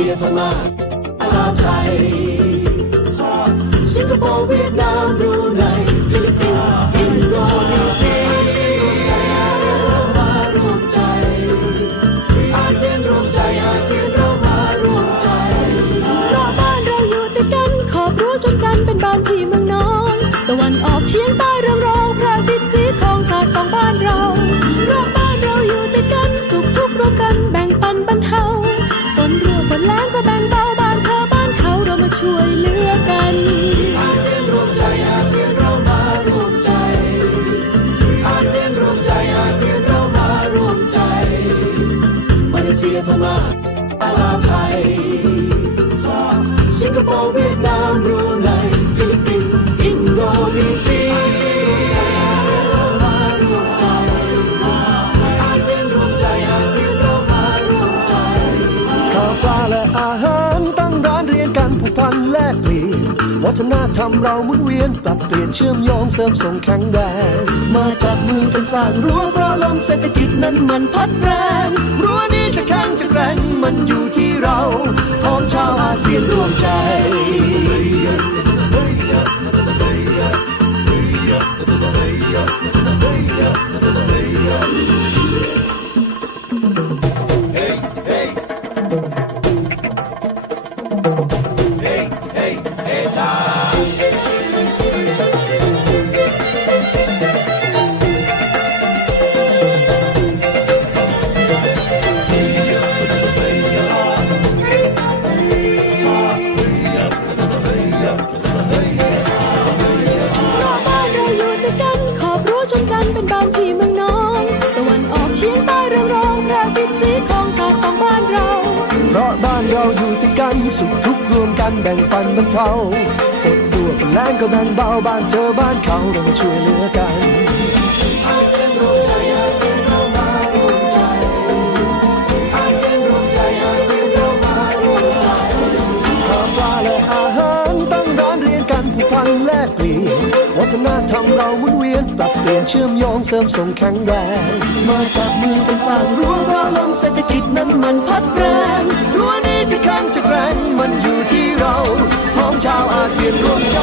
เซียพม่าลาวไทยสิงคโปร์เวียดนาม เลเซียพม่าลาไทย สิงคโปร์เวียดนามบรูไนฟิลิปปินส์อินโดนีเซียอาเซียนรวมใจอาเซียนเรามารวมใจข้าวปลาและอาหารตั้งร้านเรียนกันผูกพันแลกเปลี่ยนวัฒนธรรมเราหมุนเวียนปรับเปลี่ยนเชื่อมโยงเสริมส่งแข็งแรงมาจับมือกันสร้างรั้วเพราะลมเศรษฐกิจนั้นมันพัดแรงรั้ว จะแข็งจะแกร่งมันอยู่ที่เราของชาวอาเซียนร่วมใจ เมืองนองตะวันออกเฉียงใต้เรืองรองพระอาทิตย์สีทองสาดส่องบ้านเรา เพราะบ้านเราอยู่ติดกันสุขทุกข์รวมกันแบ่งปันบรรเทาฝนดัวฝนแรงก็แบ่งเบาบ้านเธอบ้านเขาเรามาช่วยเหลือกันอา ฒนธรรมเราหมุนเวียน ปรับเปลี่ยนเชื่อมโยงเสริมส่งแข็งแรง มาจับมือกันสร้างรั้วเพราะลมเศรษฐกิจนั้นมันพัดแรงรั้วนี้จะแข็งจะแกร่งมันอยู่ที่เราของชาวอาเซียนรวมใจ